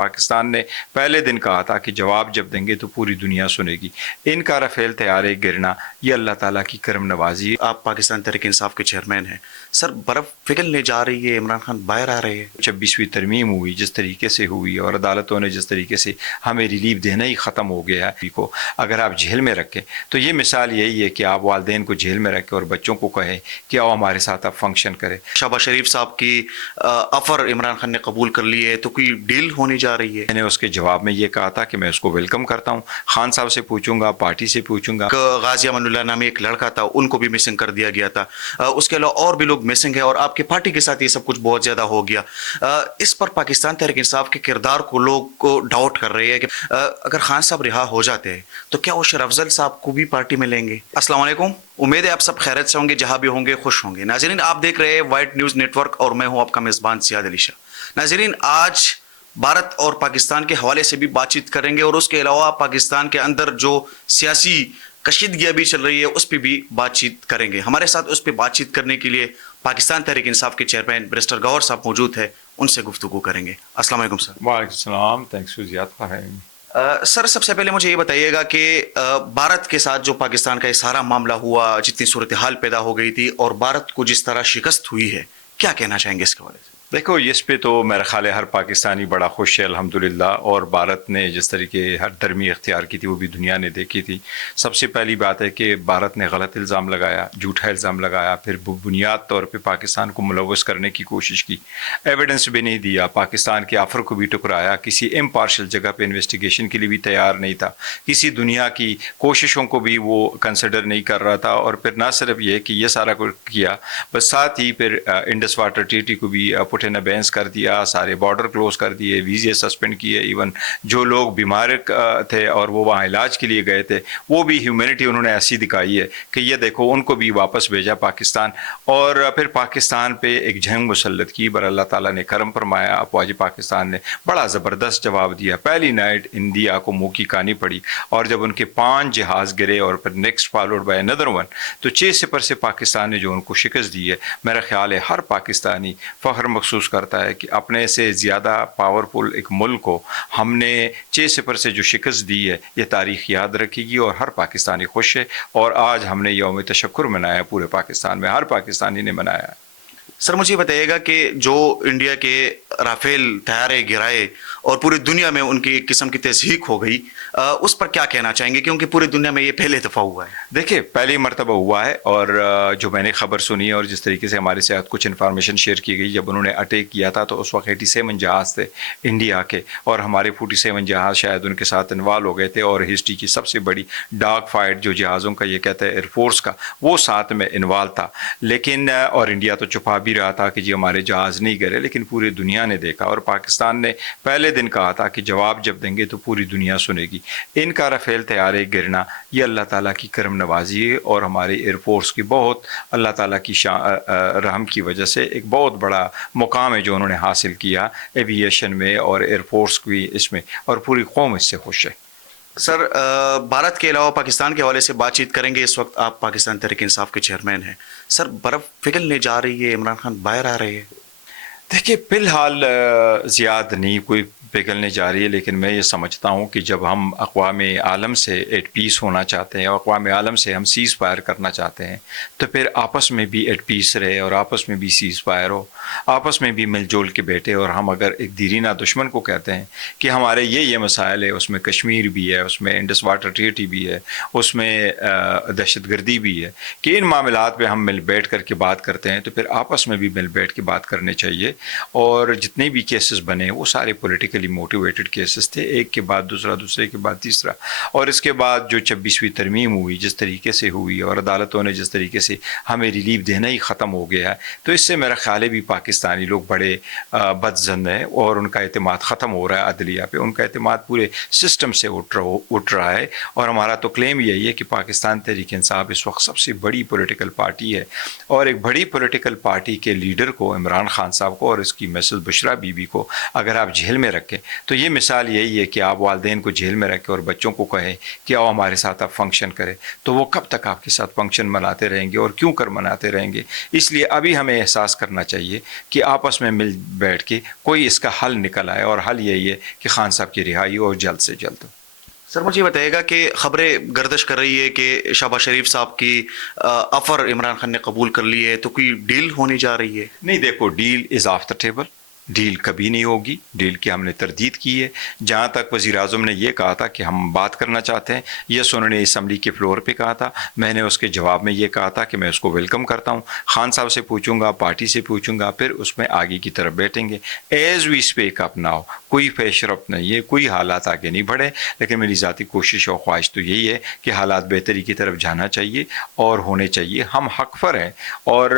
پاکستان نے پہلے دن کہا تھا کہ جواب جب دیں گے تو پوری دنیا سنے گی. ان کا رفیل طیارے گرنا یہ اللہ تعالیٰ کی کرم نوازی. آپ پاکستان تحریک انصاف کے چیئرمین ہیں سر، برف پگھلنے جا رہی ہے، عمران خان باہر آ رہے ہیں. 26ویں ترمیم ہوئی جس طریقے سے ہوئی اور عدالتوں نے جس طریقے سے ہمیں ریلیف دینا ہی ختم ہو گیا ہے کو اگر آپ جیل میں رکھیں تو یہ مثال یہی ہے کہ آپ والدین کو جیل میں رکھیں اور بچوں کو کہیں کہ آؤ ہمارے ساتھ آپ فنکشن کریں. شہباز شریف صاحب کی آفر عمران خان نے قبول کر لی ہے، تو کوئی ڈیل ہونے جا رہی ہے؟ میں نے اس کے جواب میں یہ کہا تھا کہ میں اس کو ویلکم کرتا ہوں. خان صاحب سے پوچھوں گا، پارٹی سے پوچھوں گا. غازی امان اللہ نامی ایک لڑکا تھا، ان کو بھی مسنگ کر دیا گیا تھا. اس کے علاوہ اور بھی لوگ مسنگ ہیں، اور آپ کی پارٹی کے ساتھ یہ سب کچھ بہت زیادہ ہو گیا. اس پر پاکستان تحریک انصاف کے کردار کو لوگ ڈاؤٹ کر رہے ہیں کہ اگر خان صاحب رہا ہو جاتے ہیں تو کیا وہ شرف افضل صاحب کو بھی پارٹی میں لیں گے؟ السلام علیکم، امید ہے آپ سب خیریت سے ہوں گے، جہاں بھی ہوں گے خوش ہوں گے. ناظرین، آپ دیکھ رہے ہیں وائٹ نیوز نیٹ ورک اور میں ہوں آپ کا میزبان سیاد علی شاہ. ناظرین، آج بھارت اور پاکستان کے حوالے سے بھی بات چیت کریں گے، اور اس کے علاوہ پاکستان کے اندر جو سیاسی کشیدگی ابھی چل رہی ہے اس پہ بھی بات چیت کریں گے. ہمارے ساتھ اس پہ بات چیت کرنے کے لیے پاکستان تحریک انصاف کے چیئرمین بیرسٹر گوہر صاحب موجود ہے، ان سے گفتگو کریں گے. السلام علیکم سر. وعلیکم السلام، تھینکس فار زیاد فراہمی. سر، سب سے پہلے مجھے یہ بتائیے گا کہ بھارت کے ساتھ جو پاکستان کا یہ سارا معاملہ ہوا، جتنی صورتحال پیدا ہو گئی تھی اور بھارت کو جس طرح شکست ہوئی ہے، کیا کہنا چاہیں گے اس کے حوالے سے؟ دیکھو، اس پہ تو میرا خیال ہے ہر پاکستانی بڑا خوش ہے الحمدللہ، اور بھارت نے جس طریقے ہر درمی اختیار کی تھی وہ بھی دنیا نے دیکھی تھی. سب سے پہلی بات ہے کہ بھارت نے غلط الزام لگایا، جھوٹا الزام لگایا، پھر بنیاد طور پہ پاکستان کو ملوث کرنے کی کوشش کی، ایویڈنس بھی نہیں دیا، پاکستان کے آفر کو بھی ٹکرایا، کسی امپارشل جگہ پہ انویسٹیگیشن کے لیے بھی تیار نہیں تھا، کسی دنیا کی کوششوں کو بھی وہ کنسیڈر نہیں کر رہا تھا. اور پھر نہ صرف یہ کہ یہ سارا کچھ کیا، بس ساتھ ہی پھر انڈس واٹر ٹریٹی کو بھی بینس کر دیا، سارے بارڈر کلوز کر دیے، ویزے سسپینڈ کیے. ایون جو لوگ بیمار تھے اور وہ وہاں علاج کے لیے گئے تھے، وہ بھی ہیومینٹی انہوں نے ایسی دکھائی ہے کہ یہ دیکھو ان کو بھی واپس بھیجا پاکستان. اور پھر پاکستان پہ ایک جنگ مسلط کی، پر اللہ تعالیٰ نے کرم فرمایا، افواج پاکستان نے بڑا زبردست جواب دیا. پہلی نائٹ انڈیا کو منہ کی کہانی پڑی، اور جب ان کے 5 جہاز گرے اور پھر next followed by another one, تو 6-0 سے پاکستان نے جو ان کو شکست دی ہے، میرا خیال ہے ہر پاکستانی فخر محسوس کرتا ہے کہ اپنے سے زیادہ پاورفل ایک ملک کو ہم نے 6-0 سے جو شکست دی ہے، یہ تاریخ یاد رکھے گی اور ہر پاکستانی خوش ہے. اور آج ہم نے یوم تشکر منایا، پورے پاکستان میں ہر پاکستانی نے منایا. سر، مجھے بتائیے گا کہ جو انڈیا کے رافیل طیارے گرائے اور پوری دنیا میں ان کی ایک قسم کی تضحیک ہو گئی، اس پر کیا کہنا چاہیں گے؟ کیونکہ پوری دنیا میں یہ پہلے دفعہ ہوا ہے. دیکھیں، پہلی مرتبہ ہوا ہے، اور جو میں نے خبر سنی ہے اور جس طریقے سے ہمارے ساتھ کچھ انفارمیشن شیئر کی گئی، جب انہوں نے اٹیک کیا تھا تو اس وقت 87 جہاز تھے انڈیا کے، اور ہمارے 47 جہاز شاید ان کے ساتھ انوالو ہو گئے تھے. اور ہسٹری کی سب سے بڑی ڈاگ فائٹ جو جہازوں کا یہ کہتے ہیں ایئر فورس کا، وہ ساتھ میں انوالو تھا. لیکن اور انڈیا تو چھپا بھی رہا تھا کہ جی ہمارے جہاز نہیں گرے، لیکن پوری دنیا نے دیکھا، اور پاکستان نے پہلے دن کہا تھا کہ جواب جب دیں گے تو پوری دنیا سنے گی. ان کا رفیل طیارے گرنا یہ اللہ تعالیٰ کی کرم نوازی ہے، اور ہمارے ایئر فورس کی بہت اللہ تعالیٰ کی رحم کی وجہ سے ایک بہت بڑا مقام ہے جو انہوں نے حاصل کیا ایوییشن میں اور ایئر فورس کی اس میں، اور پوری قوم اس سے خوش ہے. سر، بھارت کے علاوہ پاکستان کے حوالے سے بات چیت کریں گے. اس وقت آپ پاکستان تحریک انصاف کے چیئرمین ہیں. سر، برف پگھلنے جا رہی ہے، عمران خان باہر آ رہے ہیں. دیکھیے، فی الحال زیادہ نہیں کوئی پگھلنے جا رہی ہے، لیکن میں یہ سمجھتا ہوں کہ جب ہم اقوام عالم سے ایٹ پیس ہونا چاہتے ہیں اور اقوام عالم سے ہم سیز فائر کرنا چاہتے ہیں، تو پھر آپس میں بھی ایٹ پیس رہے اور آپس میں بھی سیز فائر ہو، آپس میں بھی مل جل کے بیٹھے. اور ہم اگر ایک دیرینہ دشمن کو کہتے ہیں کہ ہمارے یہ مسائل ہے، اس میں کشمیر بھی ہے، اس میں انڈس واٹر ٹریٹی بھی ہے، اس میں دہشت گردی بھی ہے، کہ ان معاملات پہ ہم مل بیٹھ کر کے بات کرتے ہیں، تو پھر آپس میں بھی مل بیٹھ کے بات کرنے چاہیے. اور جتنے بھی کیسز بنے وہ سارے پولیٹیکلی موٹیویٹڈ کیسز تھے، ایک کے بعد دوسرا، دوسرے کے بعد تیسرا. اور اس کے بعد جو 26ویں ترمیم ہوئی جس طریقے سے ہوئی اور عدالتوں نے جس طریقے سے ہمیں ریلیف دینا ہی ختم ہو گیا ہے، تو اس سے میرا خیال ہے بھی پاکستانی لوگ بڑے بدظن ہیں، اور ان کا اعتماد ختم ہو رہا ہے عدلیہ پہ، ان کا اعتماد پورے سسٹم سے اٹھ رہا ہے. اور ہمارا تو کلیم یہی ہے کہ پاکستان تحریک انصاف اس وقت سب سے بڑی پولیٹیکل پارٹی ہے، اور ایک بڑی پولیٹیکل پارٹی کے لیڈر کو، عمران خان صاحب کو اور اس کی مسز بشرا بی بی کو اگر آپ جیل میں رکھیں تو یہ مثال یہی ہے کہ آپ والدین کو جیل میں رکھیں اور بچوں کو کہیں کہ آؤ ہمارے ساتھ آپ فنکشن کریں، تو وہ کب تک آپ کے ساتھ فنکشن مناتے رہیں گے اور کیوں کر مناتے رہیں گے. اس لیے ابھی ہمیں احساس کرنا چاہیے کہ آپس میں مل بیٹھ کے کوئی اس کا حل نکل آئے، اور حل یہی ہے کہ خان صاحب کی رہائی ہو اور جلد سے جلد ہو۔ سر مجھے بتائیے گا کہ خبریں گردش کر رہی ہے کہ شہباز شریف صاحب کی آفر عمران خان نے قبول کر لی ہے، تو کوئی ڈیل ہونے جا رہی ہے؟ نہیں، دیکھو، deal is off the table, deal کبھی نہیں ہوگی، ڈیل کی ہم نے تردید کی ہے۔ جہاں تک وزیر اعظم نے یہ کہا تھا کہ ہم بات کرنا چاہتے ہیں، یس انہوں نے اسمبلی کے فلور پہ کہا تھا، میں نے اس کے جواب میں یہ کہا تھا کہ میں اس کو ویلکم کرتا ہوں، خان صاحب سے پوچھوں گا، پارٹی سے پوچھوں گا، پھر اس میں آگے کی طرف بیٹھیں گے۔ As we speak up now کوئی پیش رفت نہیں ہے، کوئی حالات آگے نہیں بڑھے، لیکن میری ذاتی کوشش اور خواہش تو یہی ہے کہ حالات بہتری کی طرف جانا چاہیے اور ہونے چاہیے۔ ہم حق پر ہیں اور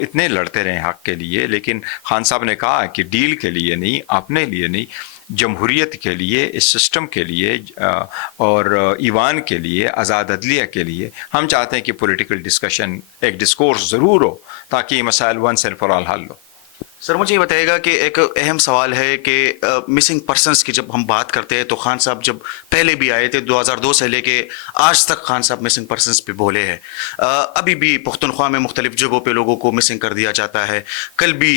اتنے لڑتے رہے حق کے لیے، لیکن خان صاحب نے کہا کہ ڈیل کے لیے نہیں، اپنے لیے نہیں، جمہوریت کے لیے، اس سسٹم کے لیے اور ایوان کے لیے، آزاد عدلیہ کے لیے ہم چاہتے ہیں کہ پولیٹیکل ڈسکشن، ایک ڈسکورس ضرور ہو تاکہ یہ مسائل ونس اینڈ فار آل حل ہو۔ سر مجھے یہ بتائیے گا کہ ایک اہم سوال ہے کہ مسنگ پرسنس کی جب ہم بات کرتے ہیں تو خان صاحب جب پہلے بھی آئے تھے 2002 سے لے کے آج تک خان صاحب مسنگ پرسنس پہ بولے ہیں، ابھی بھی پختونخوا میں مختلف جگہوں پہ لوگوں کو مسنگ کر دیا جاتا ہے۔ کل بھی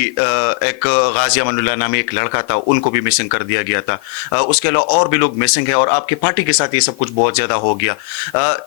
ایک غازی امان اللہ نامی ایک لڑکا تھا، ان کو بھی مسنگ کر دیا گیا تھا۔ اس کے علاوہ اور بھی لوگ مسنگ ہیں، اور آپ کی پارٹی کے ساتھ یہ سب کچھ بہت زیادہ ہو گیا۔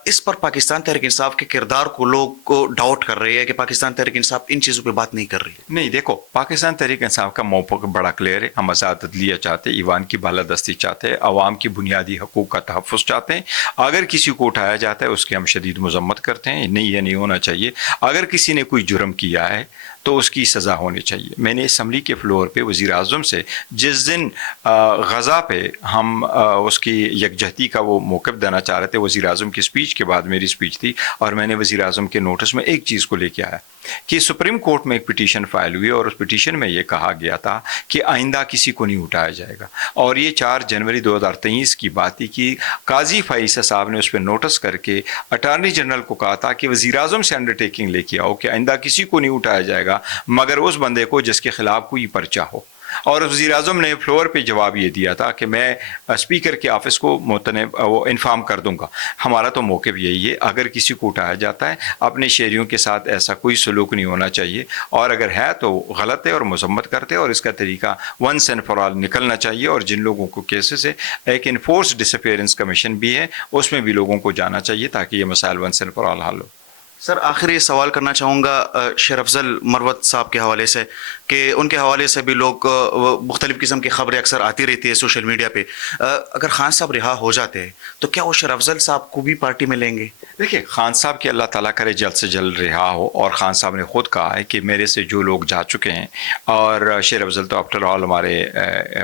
اس پر پاکستان تحریک انصاف کے کردار کو لوگ کو ڈاؤٹ کر رہے ہیں کہ پاکستان تحریک انصاف ان چیزوں پہ بات نہیں کر رہی ہے۔ نہیں، دیکھو، پاکستان تحریک انصاف کا موقف بڑا کلیئر ہے، ہم آزاد عدلیہ چاہتے ہیں، ایوان کی بالادستی چاہتے ہیں، عوام کی بنیادی حقوق کا تحفظ چاہتے ہیں۔ اگر کسی کو اٹھایا جاتا ہے اس کی ہم شدید مذمت کرتے ہیں، نہیں یہ نہیں ہونا چاہیے۔ اگر کسی نے کوئی جرم کیا ہے تو اس کی سزا ہونی چاہیے۔ میں نے اسمبلی کے فلور پہ وزیر اعظم سے جس دن غزہ پہ ہم اس کی یکجہتی کا وہ موقف دینا چاہ رہے تھے، وزیر اعظم کی اسپیچ کے بعد میری اسپیچ تھی، اور میں نے وزیر اعظم کے نوٹس میں ایک چیز کو لے کے آیا کہ سپریم کورٹ میں ایک پٹیشن فائل ہوئی، اور اس پٹیشن میں یہ کہا گیا تھا کہ آئندہ کسی کو نہیں اٹھایا جائے گا، اور یہ 4 جنوری 2023 کی بات تھی کہ قاضی فائز صاحب نے اس پہ نوٹس کر کے اٹارنی جنرل کو کہا تھا کہ وزیر اعظم سے انڈر ٹیکنگ لے کے آؤ کہ آئندہ کسی کو نہیں اٹھایا جائے گا مگر اس بندے کو جس کے خلاف کوئی پرچہ ہو۔ اور وزیر اعظم نے فلور پہ جواب یہ دیا تھا کہ میں اسپیکر کے آفس کو وہ انفارم کر دوں گا۔ ہمارا تو موقف یہی ہے، اگر کسی کو اٹھایا جاتا ہے اپنے شہریوں کے ساتھ ایسا کوئی سلوک نہیں ہونا چاہیے، اور اگر ہے تو غلط ہے اور مذمت کرتے، اور اس کا طریقہ ونس اینڈ فار آل نکلنا چاہیے۔ اور جن لوگوں کو کیسز ہے، ایک انفورس ڈس اپیئرنس کمیشن بھی ہے، اس میں بھی لوگوں کو جانا چاہیے تاکہ یہ مسائل ونس اینڈ فار آل حل ہو۔ سر آخری سوال کرنا چاہوں گا شیر افضل مروت صاحب کے حوالے سے، کہ ان کے حوالے سے بھی لوگ مختلف قسم کی خبریں اکثر آتی رہتی ہے سوشل میڈیا پہ۔ اگر خان صاحب رہا ہو جاتے ہیں تو کیا وہ شیر افضل صاحب کو بھی پارٹی میں لیں گے؟ دیکھیں، خان صاحب کی اللہ تعالیٰ کرے جلد سے جلد رہا ہو، اور خان صاحب نے خود کہا ہے کہ میرے سے جو لوگ جا چکے ہیں، اور شیر افضل تو آفٹر آل ہمارے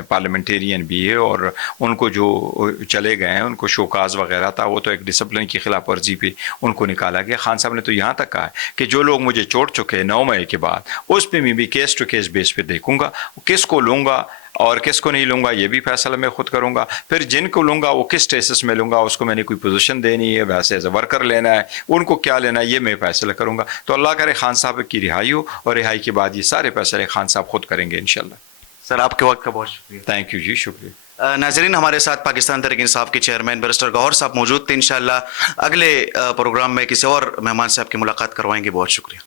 پارلیمنٹیرین بھی ہے، اور ان کو جو چلے گئے ہیں ان کو شوکاز وغیرہ تھا، وہ تو ایک ڈسپلن کی خلاف ورزی پہ ان کو نکالا گیا۔ خان صاحب نے تو یہاں تک کہا ہے کہ جو لوگ مجھے چھوڑ چکے ہیں 9 مئی کے بعد، اس پہ میں بھی کیس ٹو کیس بیس پہ دیکھوں گا، کس کو لوں گا اور کس کو نہیں لوں گا یہ بھی فیصلہ میں خود کروں گا۔ پھر جن کو لوں گا وہ کس ٹیسس میں لوں گا، اس کو میں نے کوئی پوزیشن دینی ہے، ویسے ایز اے ورکر لینا ہے، ان کو کیا لینا ہے یہ میں فیصلہ کروں گا۔ تو اللہ کرے خان صاحب کی رہائی ہو، اور رہائی کے بعد یہ سارے فیصلے خان صاحب خود کریں گے انشاءاللہ۔ سر آپ کے وقت کا بہت شکریہ۔ تھینک یو جی، شکریہ۔ ناظرین، ہمارے ساتھ پاکستان تحریک انصاف کے چیئرمین بیرسٹر گوہر صاحب موجود تھے۔ انشاءاللہ اگلے پروگرام میں کسی اور مہمان سے آپ کی ملاقات کروائیں گے۔ بہت شکریہ۔